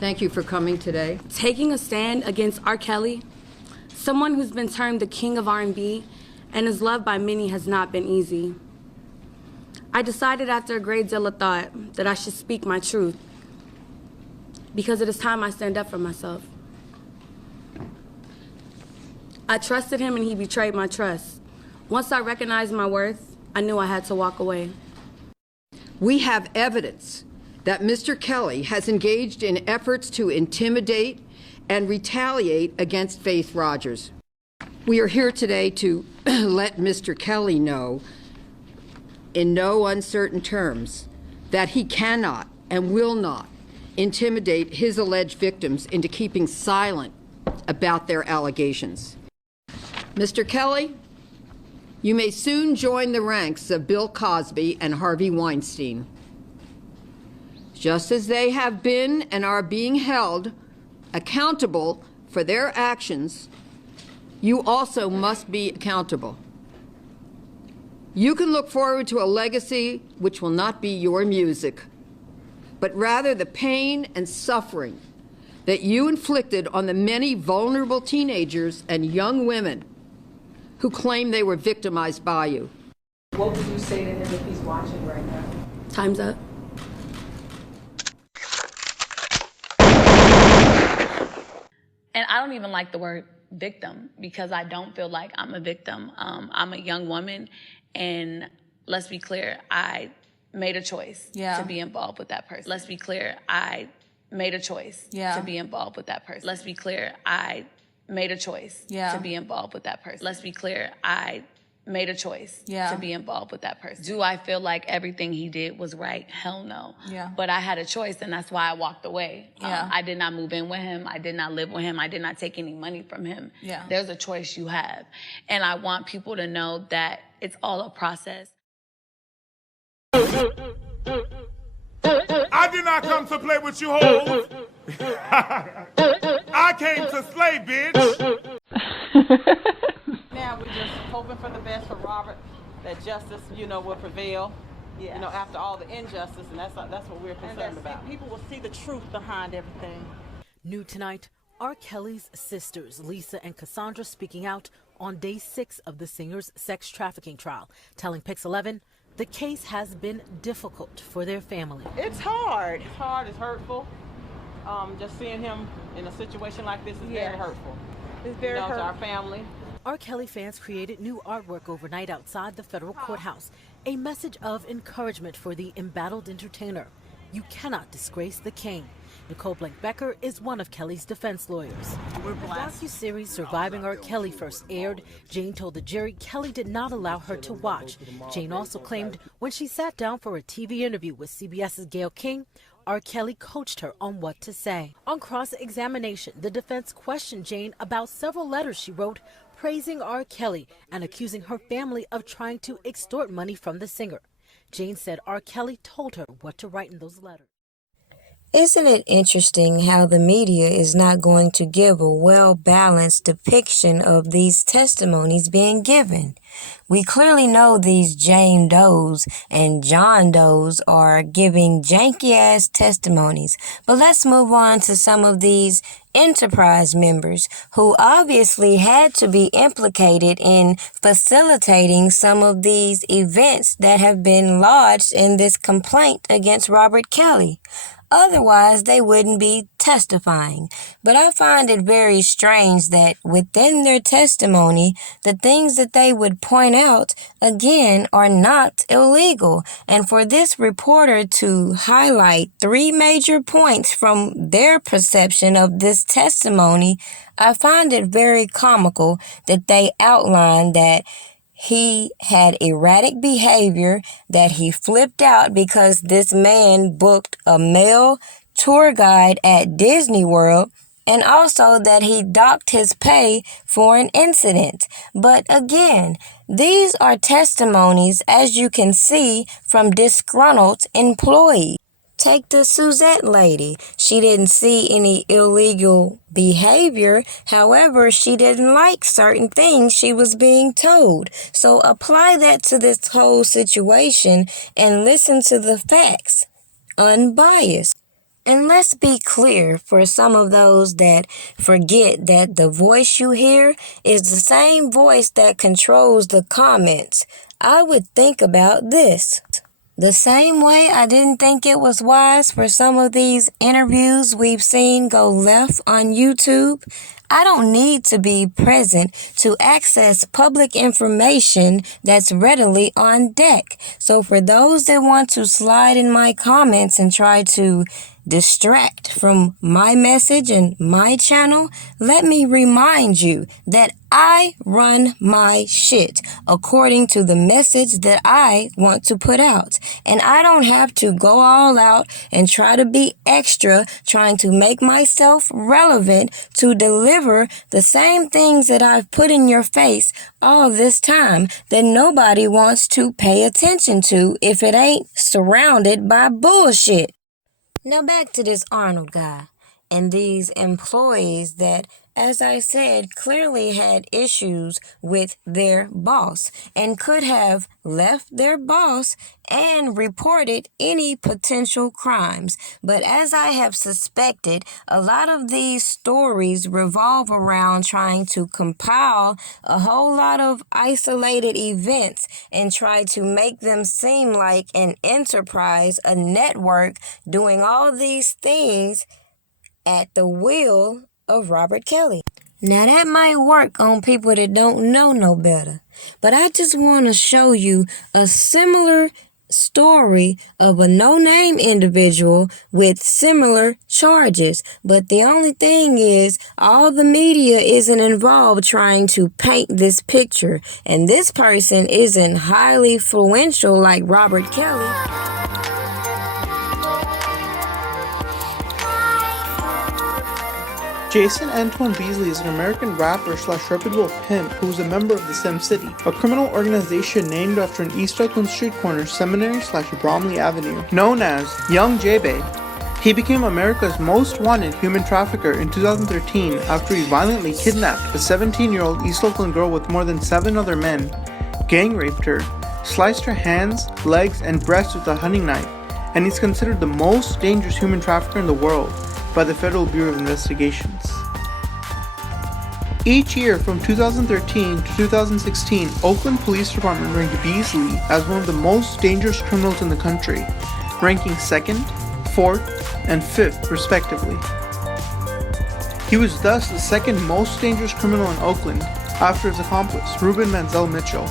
Thank you for coming today. Taking a stand against R. Kelly, someone who's been termed the king of R&B and is loved by many, has not been easy. I decided after a great deal of thought that I should speak my truth because it is time I stand up for myself. I trusted him and he betrayed my trust. Once I recognized my worth, I knew I had to walk away. We have evidence that Mr. Kelly has engaged in efforts to intimidate and retaliate against Faith Rodgers. We are here today to let Mr. Kelly know, in no uncertain terms, that he cannot and will not intimidate his alleged victims into keeping silent about their allegations. Mr. Kelly, you may soon join the ranks of Bill Cosby and Harvey Weinstein. Just as they have been and are being held accountable for their actions, you also must be accountable. You can look forward to a legacy which will not be your music, but rather the pain and suffering that you inflicted on the many vulnerable teenagers and young women who claim they were victimized by you. What would you say to him if he's watching right now? Time's up. And I don't even like the word victim because I don't feel like I'm a victim. I'm a young woman, and let's be clear, I made a choice to be involved with that person. Let's be clear, I made a choice to be involved with that person. Let's be clear, I made a choice to be involved with that person. Let's be clear, I made a choice to be involved with that person. Do I feel like everything he did was right? Hell no. But I had a choice, and that's why I walked away. I did not move in with him. I did not live with him. I did not take any money from him. There's a choice you have. And I want people to know that it's all a process. I did not come to play with you hoes. I came to slay, bitch. Now we're just hoping for the best for Robert, that justice, will prevail. After all the injustice, and that's what we're concerned about. People will see the truth behind everything. New tonight, R. Kelly's sisters, Lisa and Cassandra, speaking out on day 6 of the singer's sex trafficking trial, telling Pix 11 the case has been difficult for their family. It's hard. It's hard. It's hurtful. Just seeing him in a situation like this is very hurtful. It's very hurtful to our family. R. Kelly fans created new artwork overnight outside the federal courthouse, a message of encouragement for the embattled entertainer. You cannot disgrace the king. Nicole Blank-Becker is one of Kelly's defense lawyers. The docuseries Surviving R. Kelly first aired. Jane told the jury Kelly did not allow her to watch. Jane also claimed when she sat down for a TV interview with CBS's Gayle King, R. Kelly coached her on what to say. On cross-examination, the defense questioned Jane about several letters she wrote praising R. Kelly and accusing her family of trying to extort money from the singer. Jane said R. Kelly told her what to write in those letters. Isn't it interesting how the media is not going to give a well-balanced depiction of these testimonies being given? We clearly know these Jane Does and John Does are giving janky-ass testimonies, but let's move on to some of these Enterprise members who obviously had to be implicated in facilitating some of these events that have been lodged in this complaint against Robert Kelly. Otherwise, they wouldn't be testifying. But I find it very strange that within their testimony, the things that they would point out, again, are not illegal. And for this reporter to highlight 3 major points from their perception of this testimony, I find it very comical that they outlined that he had erratic behavior, that he flipped out because this man booked a male tour guide at Disney World, and also that he docked his pay for an incident. But again, these are testimonies, as you can see, from disgruntled employees. Take the Suzette lady. She didn't see any illegal behavior. However, she didn't like certain things she was being told. So apply that to this whole situation and listen to the facts. Unbiased. And let's be clear for some of those that forget that the voice you hear is the same voice that controls the comments. I would think about this. The same way I didn't think it was wise for some of these interviews we've seen go left on YouTube, I don't need to be present to access public information that's readily on deck. So for those that want to slide in my comments and try to distract from my message and my channel, let me remind you that I run my shit according to the message that I want to put out. And I don't have to go all out and try to be extra, trying to make myself relevant to deliver the same things that I've put in your face all this time that nobody wants to pay attention to if it ain't surrounded by bullshit. Now back to this Arnold guy and these employees that, as I said, clearly had issues with their boss and could have left their boss and reported any potential crimes. But as I have suspected, a lot of these stories revolve around trying to compile a whole lot of isolated events and try to make them seem like an enterprise, a network doing all these things at the will of Robert Kelly. Now that might work on people that don't know no better, but I just want to show you a similar story of a no-name individual with similar charges. But the only thing is, all the media isn't involved trying to paint this picture, and this person isn't highly influential like Robert Kelly. Jason Antoine Beasley is an American rapper / reputable pimp who is a member of the Sem City, a criminal organization named after an East Oakland street corner seminary / Bromley Avenue, known as Young J-Bay. He became America's most wanted human trafficker in 2013 after he violently kidnapped a 17-year-old East Oakland girl with more than 7 other men, gang raped her, sliced her hands, legs, and breasts with a hunting knife, and he's considered the most dangerous human trafficker in the world by the Federal Bureau of Investigations. Each year from 2013 to 2016, Oakland Police Department ranked Beasley as one of the most dangerous criminals in the country, ranking 2nd, 4th, and 5th respectively. He was thus the 2nd most dangerous criminal in Oakland after his accomplice, Ruben Manzel Mitchell.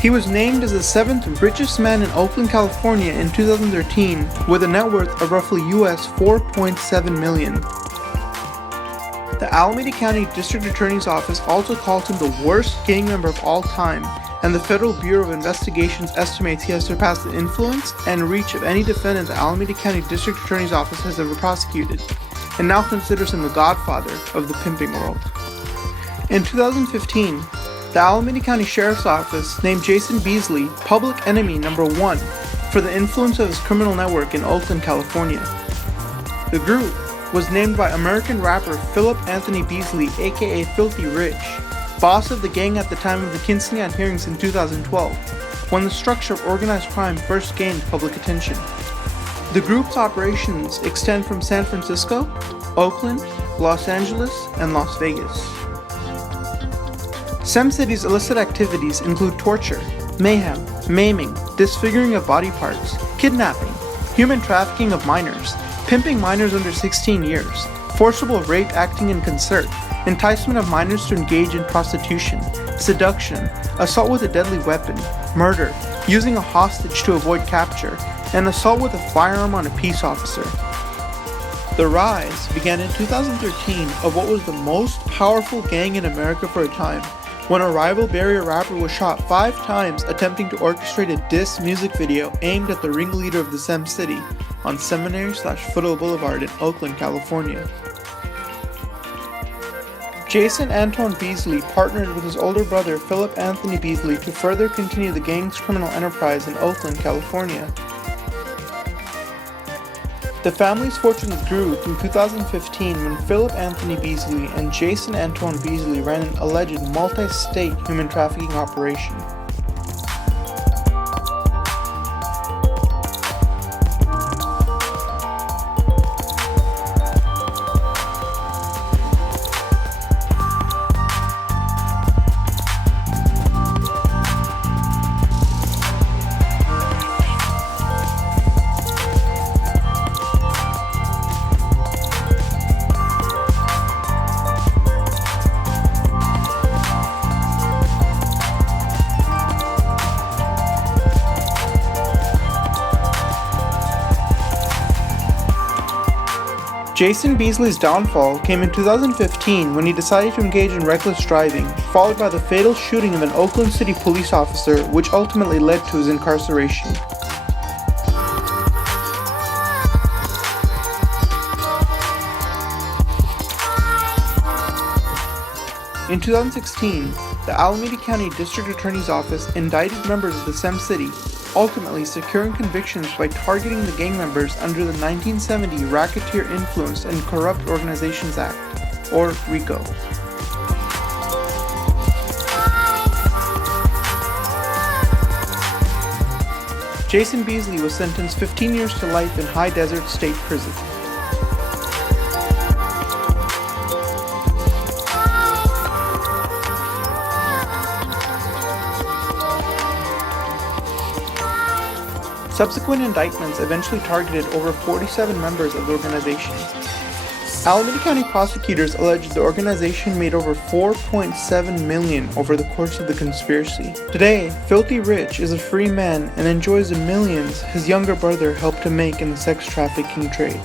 He was named as the 7th richest man in Oakland, California in 2013 with a net worth of roughly US $4.7 million. The Alameda County District Attorney's Office also calls him the worst gang member of all time, and the Federal Bureau of Investigations estimates he has surpassed the influence and reach of any defendant the Alameda County District Attorney's Office has ever prosecuted, and now considers him the godfather of the pimping world. In 2015, the Alameda County Sheriff's Office named Jason Beasley public enemy number 1 for the influence of his criminal network in Oakland, California. The group was named by American rapper Philip Anthony Beasley, aka Filthy Rich, boss of the gang at the time of the Quinceañera hearings in 2012, when the structure of organized crime first gained public attention. The group's operations extend from San Francisco, Oakland, Los Angeles, and Las Vegas. Sem City's illicit activities include torture, mayhem, maiming, disfiguring of body parts, kidnapping, human trafficking of minors, pimping minors under 16 years, forcible rape acting in concert, enticement of minors to engage in prostitution, seduction, assault with a deadly weapon, murder, using a hostage to avoid capture, and assault with a firearm on a peace officer. The rise began in 2013 of what was the most powerful gang in America for a time, when a rival Bay Area rapper was shot 5 times attempting to orchestrate a diss music video aimed at the ringleader of the Sem City on Seminary / Foothill Boulevard in Oakland, California. Jason Antoine Beasley partnered with his older brother Philip Anthony Beasley to further continue the gang's criminal enterprise in Oakland, California. The family's fortunes grew through 2015 when Philip Anthony Beasley and Jason Antoine Beasley ran an alleged multi-state human trafficking operation. Jason Beasley's downfall came in 2015 when he decided to engage in reckless driving, followed by the fatal shooting of an Oakland City police officer, which ultimately led to his incarceration. In 2016, the Alameda County District Attorney's Office indicted members of the Sem City, ultimately securing convictions by targeting the gang members under the 1970 Racketeer Influenced and Corrupt Organizations Act, or RICO. Jason Beasley was sentenced 15 years to life in High Desert State Prison. Subsequent indictments eventually targeted over 47 members of the organization. Alameda County prosecutors alleged the organization made over $4.7 million over the course of the conspiracy. Today, Filthy Rich is a free man and enjoys the millions his younger brother helped him make in the sex trafficking trade.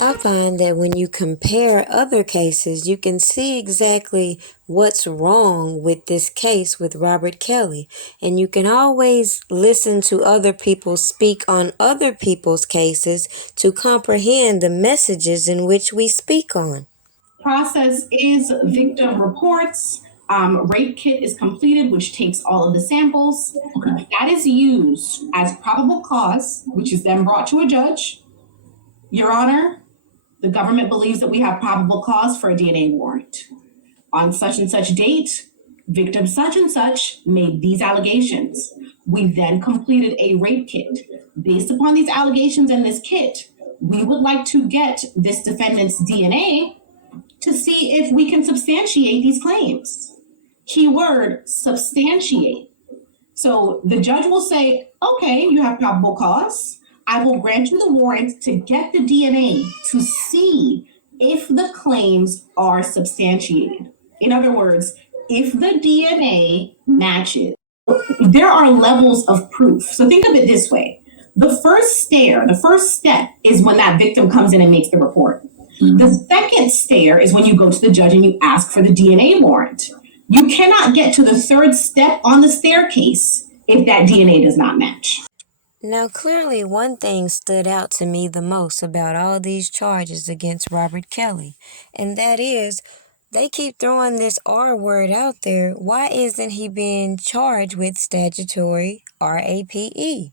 I find that when you compare other cases, you can see exactly what's wrong with this case with Robert Kelly. And you can always listen to other people speak on other people's cases to comprehend the messages in which we speak on. Process is victim reports. Rape kit is completed, which takes all of the samples. Okay. That is used as probable cause, which is then brought to a judge. Your Honor, the government believes that we have probable cause for a DNA warrant. On such and such date, victim such and such made these allegations. We then completed a rape kit. Based upon these allegations and this kit, we would like to get this defendant's DNA to see if we can substantiate these claims. Keyword, substantiate. So the judge will say, okay, you have probable cause. I will grant you the warrant to get the DNA to see if the claims are substantiated. In other words, if the DNA matches. There are levels of proof. So think of it this way. The first step is when that victim comes in and makes the report. Mm-hmm. The second stair is when you go to the judge and you ask for the DNA warrant. You cannot get to the third step on the staircase if that DNA does not match. Now, clearly, one thing stood out to me the most about all these charges against Robert Kelly, and that is, they keep throwing this R word out there. Why isn't he being charged with statutory RAPE?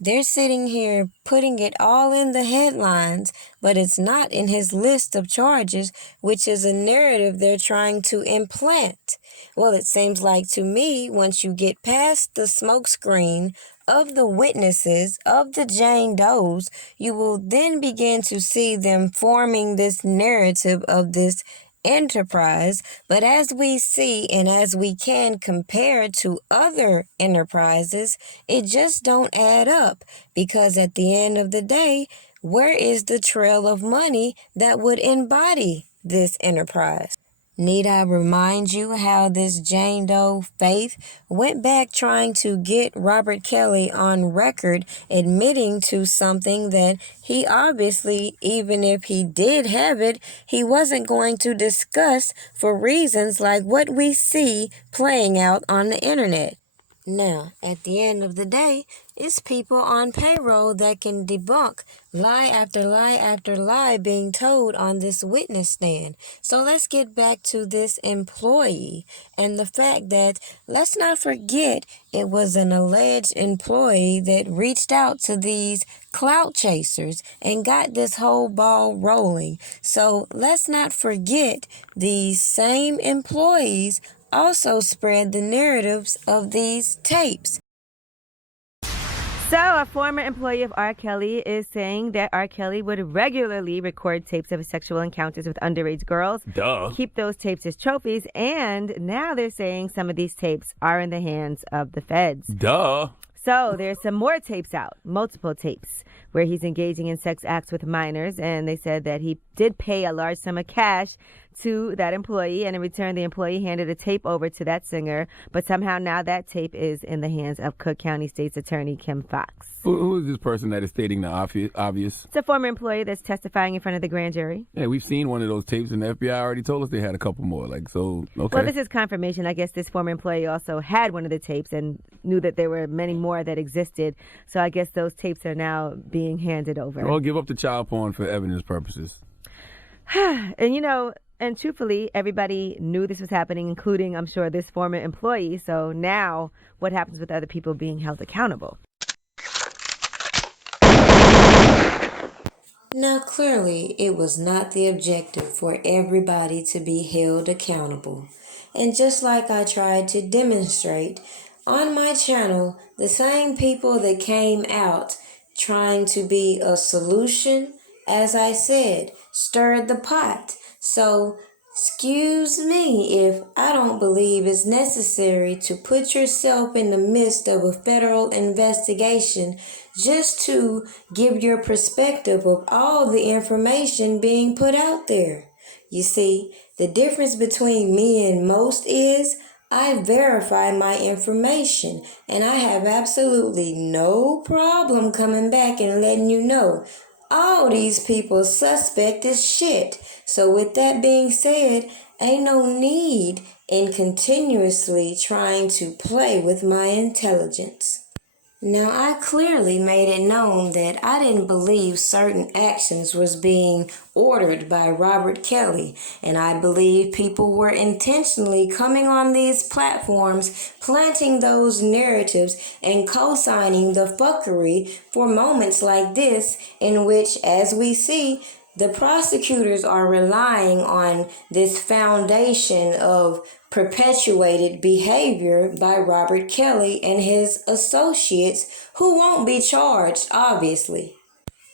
They're sitting here putting it all in the headlines, but it's not in his list of charges, which is a narrative they're trying to implant. Well, it seems like to me, once you get past the smokescreen of the witnesses, of the Jane Does, you will then begin to see them forming this narrative of this enterprise. But as we see and as we can compare to other enterprises, it just don't add up, because at the end of the day, where is the trail of money that would embody this enterprise? Need I remind you how this Jane Doe Faith went back trying to get Robert Kelly on record admitting to something that he obviously, even if he did have it, he wasn't going to discuss for reasons like what we see playing out on the internet. Now, at the end of the day, it's people on payroll that can debunk lie after lie after lie being told on this witness stand. So let's get back to this employee and the fact that, let's not forget, it was an alleged employee that reached out to these clout chasers and got this whole ball rolling. So let's not forget these same employees also spread the narratives of these tapes. So, a former employee of R. Kelly is saying that R. Kelly would regularly record tapes of his sexual encounters with underage girls, keep those tapes as trophies, and now they're saying some of these tapes are in the hands of the feds. So, there's some more tapes out, multiple tapes, where he's engaging in sex acts with minors, and they said that he did pay a large sum of cash to that employee, and in return, the employee handed a tape over to that singer. But somehow now that tape is in the hands of Cook County State's Attorney Kim Fox. Who is this person that is stating the obvious? It's a former employee that's testifying in front of the grand jury. Yeah, we've seen one of those tapes, and the FBI already told us they had a couple more. Okay. Well, this is confirmation. I guess this former employee also had one of the tapes and knew that there were many more that existed. So I guess those tapes are now being handed over. Well, give up the child porn for evidence purposes. And truthfully, everybody knew this was happening, including, I'm sure, this former employee. So now what happens with other people being held accountable? Now, clearly, it was not the objective for everybody to be held accountable. And just like I tried to demonstrate on my channel, the same people that came out trying to be a solution, as I said, stirred the pot. So, excuse me if I don't believe it's necessary to put yourself in the midst of a federal investigation just to give your perspective of all the information being put out there. You see, the difference between me and most is I verify my information, and I have absolutely no problem coming back and letting you know all these people suspect as shit. So with that being said, ain't no need in continuously trying to play with my intelligence. Now, I clearly made it known that I didn't believe certain actions was being ordered by Robert Kelly, and I believe people were intentionally coming on these platforms, planting those narratives and co-signing the fuckery for moments like this, in which, as we see, the prosecutors are relying on this foundation of perpetuated behavior by Robert Kelly and his associates, who won't be charged, obviously.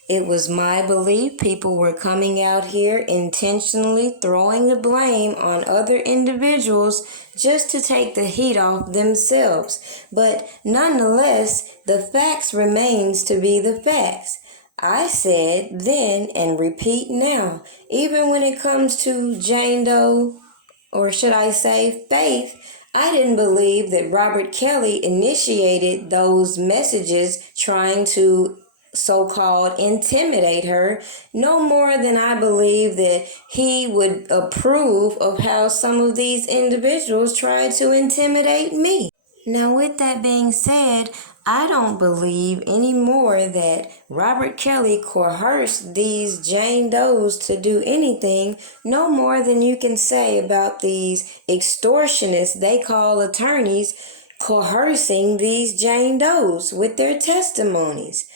It was my belief people were coming out here intentionally throwing the blame on other individuals just to take the heat off themselves. But nonetheless, the facts remains to be the facts. I said then and repeat now, even when it comes to Jane Doe, or should I say Faith, I didn't believe that Robert Kelly initiated those messages trying to so-called intimidate her, no more than I believe that he would approve of how some of these individuals tried to intimidate me. Now, with that being said, I don't believe anymore that Robert Kelly coerced these Jane Does to do anything, no more than you can say about these extortionists they call attorneys coercing these Jane Does with their testimonies.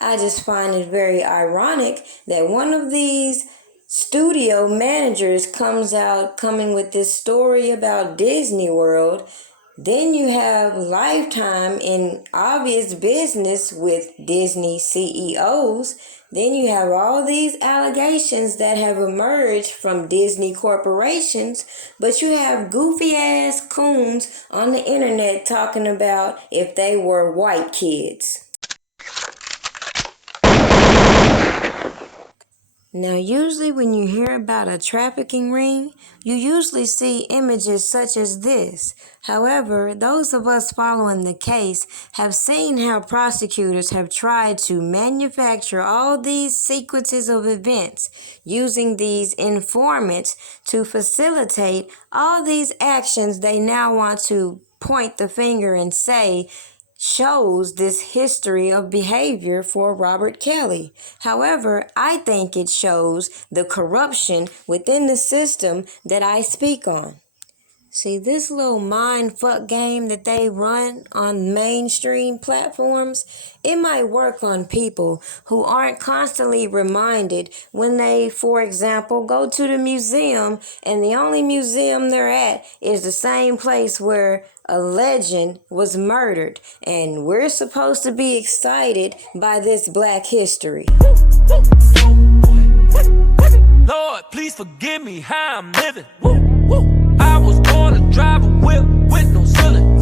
I just find it very ironic that one of these studio managers coming with this story about Disney World. Then you have Lifetime in obvious business with Disney CEOs. Then you have all these allegations that have emerged from Disney corporations. But you have goofy ass coons on the internet talking about if they were white kids. Now, usually when you hear about a trafficking ring, you usually see images such as this. However, those of us following the case have seen how prosecutors have tried to manufacture all these sequences of events using these informants to facilitate all these actions they now want to point the finger and say shows this history of behavior for Robert Kelly. However, I think it shows the corruption within the system that I speak on. See, this little mind fuck game that they run on mainstream platforms, it might work on people who aren't constantly reminded when they, for example, go to the museum and the only museum they're at is the same place where a legend was murdered, and we're supposed to be excited by this Black history. Lord, please forgive me how I'm living. I was born to drive a whip with no ceiling.